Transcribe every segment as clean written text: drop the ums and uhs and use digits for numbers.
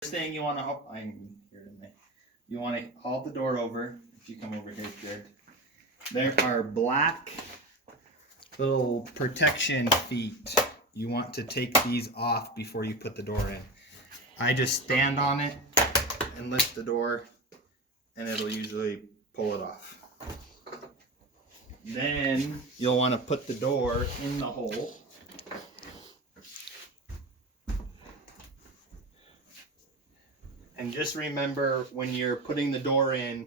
First thing you want to you want to halt the door over. If you come over here, Jared. There are black little protection feet. You want to take these off before you put the door in. I just stand on it and lift the door, and it'll usually pull it off. Then you'll want to put the door in the hole. And just remember, when you're putting the door in,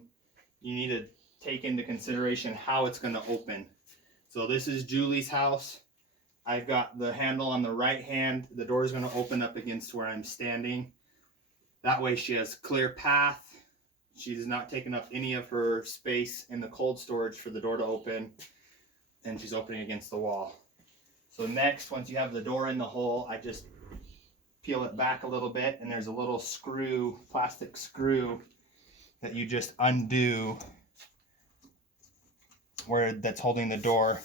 you need to take into consideration how it's going to open. So this is Julie's house. I've got the handle on the right hand. The door is going to open up against where I'm standing. That way she has clear path. She does not taking up any of her space in the cold storage for the door to open. And she's opening against the wall. So next, once you have the door in the hole, I just peel it back a little bit, and there's a little screw, plastic screw, that you just undo where that's holding the door,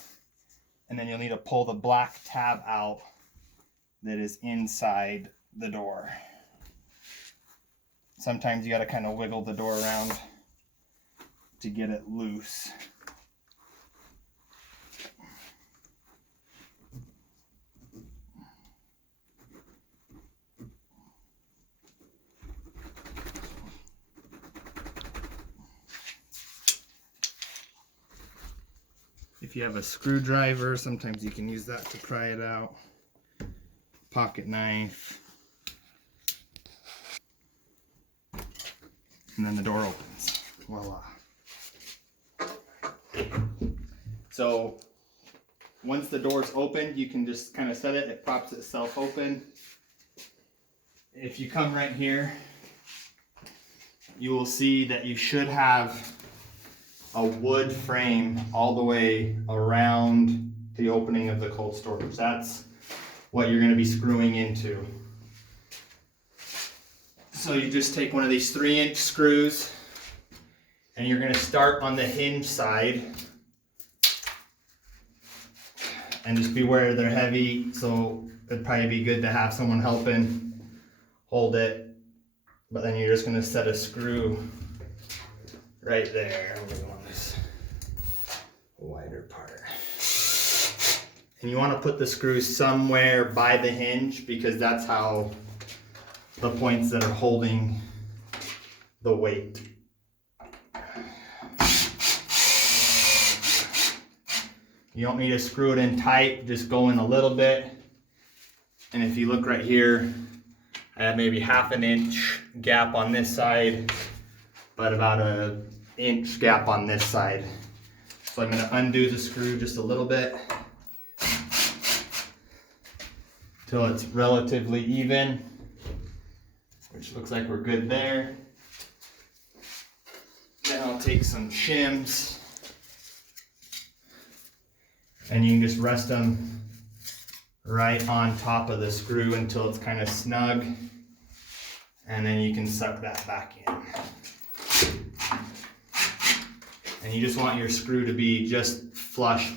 and then you'll need to pull the black tab out that is inside the door. Sometimes you got to kind of wiggle the door around to get it loose. If you have a screwdriver, sometimes you can use that to pry it out. Pocket knife. And then the door opens. Voila. So once the door's opened, you can just kind of set it. It pops itself open. If you come right here, you will see that you should have a wood frame all the way around the opening of the cold storage. That's what you're going to be screwing into. So you just take one of these 3-inch screws, and you're going to start on the hinge side, and just beware they're heavy, so it'd probably be good to have someone helping hold it. But then you're just going to set a screw right there. I'm going to go on this wider part. And you want to put the screws somewhere by the hinge, because that's how the points that are holding the weight. You don't need to screw it in tight, just go in a little bit. And if you look right here, I have maybe 1/2 inch gap on this side, but about an inch gap on this side. So I'm going to undo the screw just a little bit till it's relatively even, which looks like we're good there. Then I'll take some shims, and you can just rest them right on top of the screw until it's kind of snug, and then you can suck that back in. And you just want your screw to be just flush,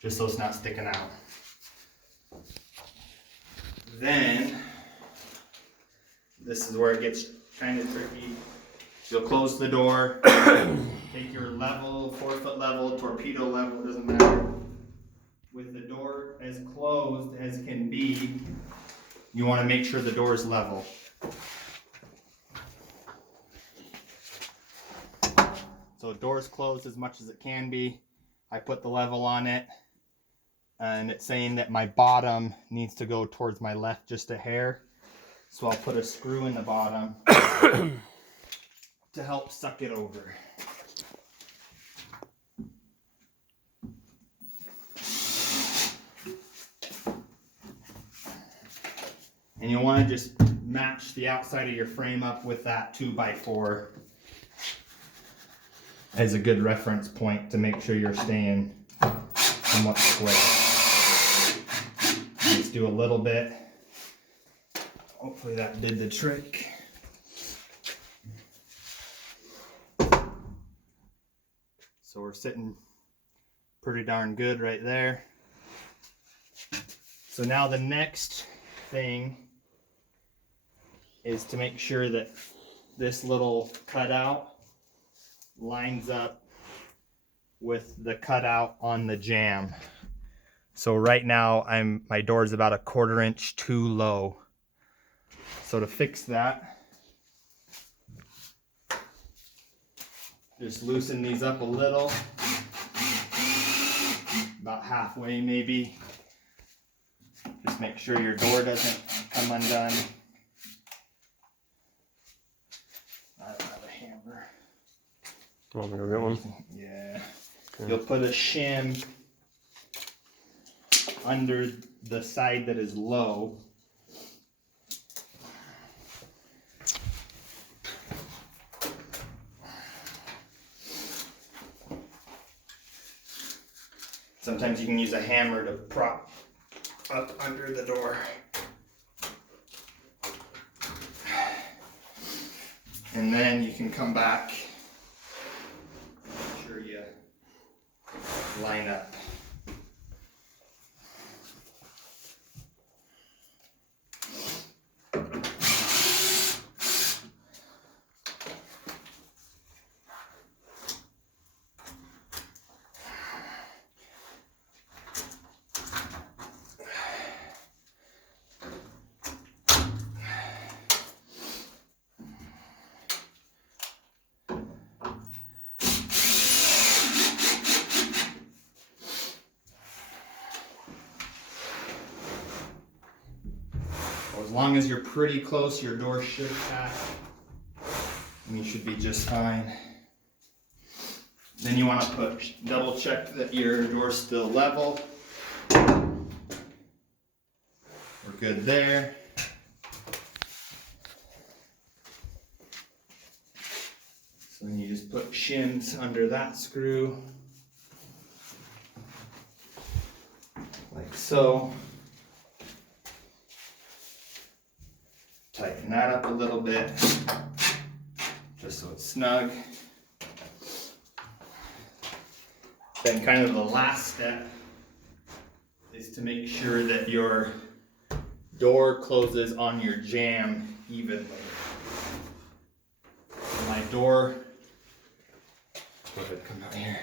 just so it's not sticking out. Then, this is where it gets kind of tricky. You'll close the door, take your level, 4-foot level, torpedo level, doesn't matter. With the door as closed as can be, you want to make sure the door is level. So door's closed as much as it can be. I put the level on it, and it's saying that my bottom needs to go towards my left just a hair. So I'll put a screw in the bottom to help suck it over. And you want to just match the outside of your frame up with that 2x4 as a good reference point to make sure you're staying somewhat square. Let's do a little bit. Hopefully that did the trick. So we're sitting pretty darn good right there. So now the next thing is to make sure that this little cutout lines up with the cutout on the jamb. So right now my door is about 1/4 inch too low. So to fix that, just loosen these up a little, about halfway maybe. Just make sure your door doesn't come undone. I don't have a hammer. Want me to go get one? Yeah. Okay. You'll put a shim under the side that is low. Sometimes you can use a hammer to prop up under the door. And then you can come back, make sure you line up. As long as you're pretty close, your door should pass, and you should be just fine. Then you want to double check that your door's still level. We're good there. So then you just put shims under that screw, like so. Tighten that up a little bit, just so it's snug. Then kind of the last step is to make sure that your door closes on your jamb evenly. My door, go ahead, come out here.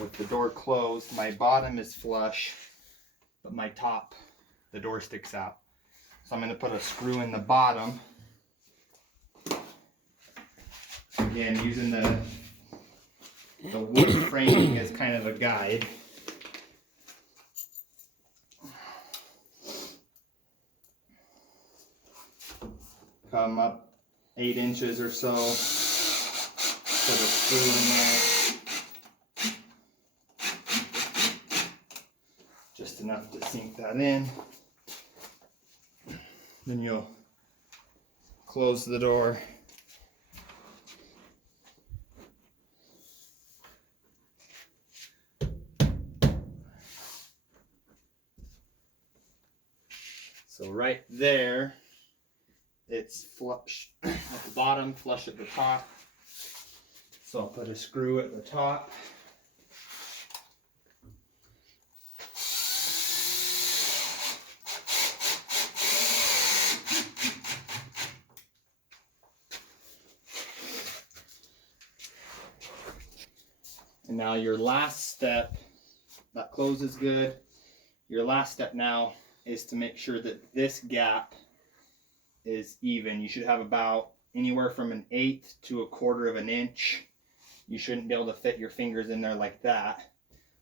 With the door closed, my bottom is flush, but my top, the door sticks out. So I'm going to put a screw in the bottom. Again, using the wood framing as kind of a guide. Come up 8 inches or so. Put a screw in there. Just enough to sink that in. Then you'll close the door. So right there, it's flush at the bottom, flush at the top. So I'll put a screw at the top. And now your last step, that closes good. Your last step now is to make sure that this gap is even. You should have about anywhere from 1/8 to 1/4 of an inch. You shouldn't be able to fit your fingers in there like that.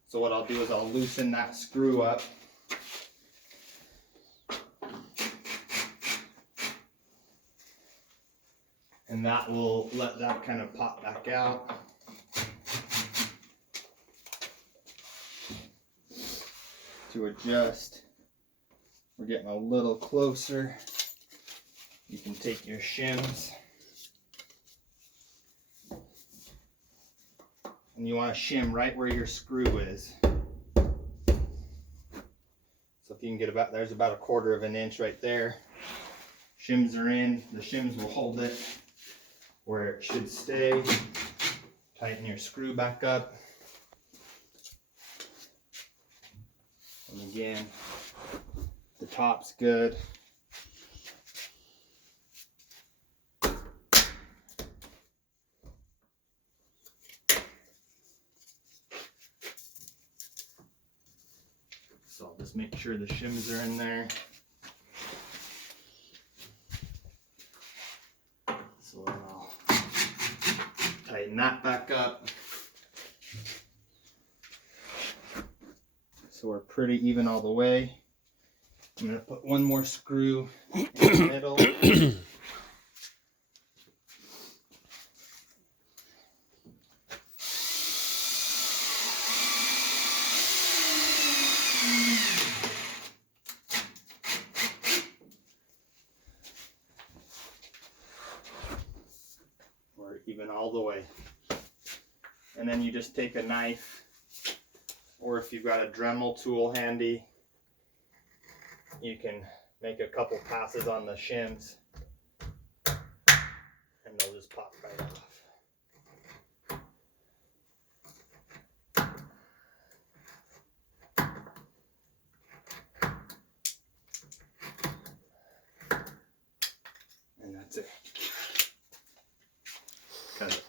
So what I'll do is I'll loosen that screw up. And that will let that kind of pop back out. To adjust, we're getting a little closer. You can take your shims and you want to shim right where your screw is. So if you can get about, there's about 1/4 of an inch right there. Shims are in, the shims will hold it where it should stay. Tighten your screw back up. And again, the top's good. Just make sure the shims are in there. So then I'll tighten that back up. So we're pretty even all the way. I'm going to put one more screw in the middle. We're even all the way. And then you just take a knife, or if you've got a Dremel tool handy, you can make a couple passes on the shims and they'll just pop right off. And that's it. Cut it.